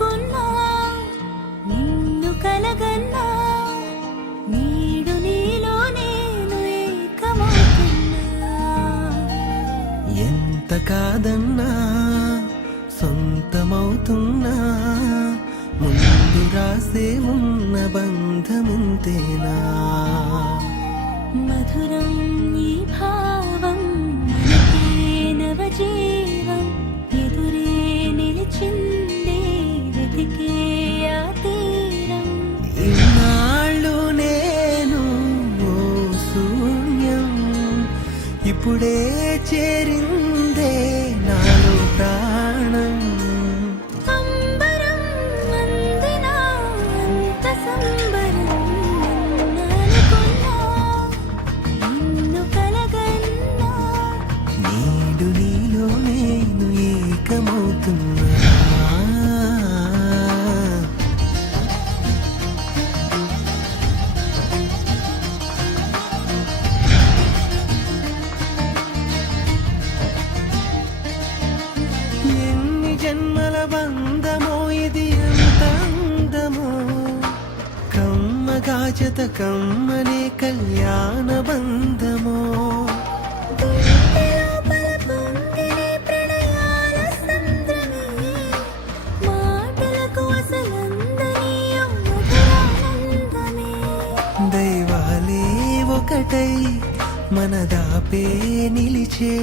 అనుకున్నా నిన్ను కలగన్నా నీడు నీలో నేను ఏకమవుతున్నా. ఎంత కాదన్నా సొంతమవుతున్నా ముందు రాసే ఉన్న బంధముంతేనా. మధురం ఈ భావం మనకే నవజీవం ఎదురే నిలిచిందే వెతికే ఆ తీరం. ఇన్నాళ్ళు నేను ఓ శూన్యం ఇప్పుడే చేరిందే నాలో ప్రాణం. అంబరం అందినా అంత సంబరం అనుకున్నా నిన్ను కలగన్నా నీడు నీలో నేను ఏకమవుతున్నా. ఎన్ని జన్మల బంధమో ఇది ఎంత అందమో కమ్మగా జత కమ్మనే కళ్యాణ బంధమో. గుండె లోపల పొంగినే ప్రణయాల సంద్రమే మాటలకు అసలందని మధురానందమే. దైవాలే ఒకటై మన దాపే నిలిచే